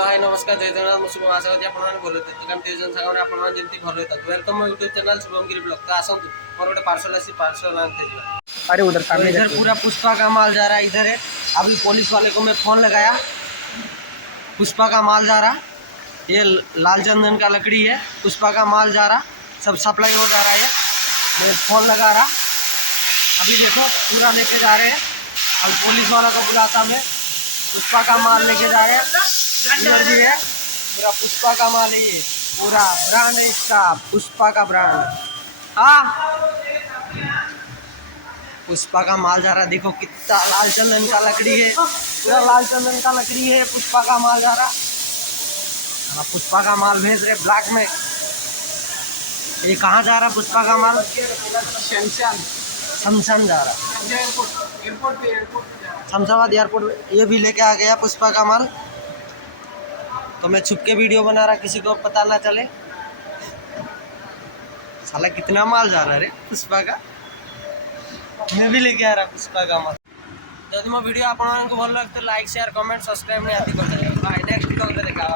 Hello hi नमस्कार जय जगन्नाथ मु शुभम आशा करछि आपण माने भलो होते दुकान टेजन सागने आपण माने जेंति भलो होता welcome my YouTube channel Shubham Giri blog तो आसंतु मोर गोटे पार्सल आसी पार्सल आनते जिवा। अरे उधर तो सामने इधर पूरा पुष्पा का माल जा रहा है। इधर है अभी पुलिस वाले को मैं फोन लगाया, पुष्पा का माल जा रहा। ये लाल चंदन का लकड़ी है, पुष्पा का माल जा रहा, सब सप्लाई हो जा रहा है। मैं फोन लगा रहा, अभी देखो पूरा लेके जा रहे हैं। अब पुलिस वाला को बुलाता मैं, पुष्पा का माल लेके जा रहे हैं। इधर भी है पूरा पुष्पा का माल है, ये पूरा ब्रांड है इसका, पुष्पा का ब्रांड। हाँ पुष्पा का माल जा रहा, देखो कितना लाल चंदन का लकड़ी है, पूरा लाल चंदन का लकड़ी है, पुष्पा का माल जा रहा। हाँ पुष्पा का माल भेज रहे ब्लैक में। ये कहाँ जा रहा पुष्पा का माल? शमशान जा रहा, शमशाबाद एयरपोर्ट। ये भी लेके आ गया पुष्पा का माल। तो मैं छुप के वीडियो बना रहा, किसी को पता ना चले। साला कितना माल जा रहा है रे पुष्पा का। मैं भी लेके आ रहा पुष्पा का माल। जब मो वीडियो आपको भल लगे तो लाइक शेयर कमेंट सब्सक्राइब नहीं आती कर। नेक्स्ट वीडियो देखा।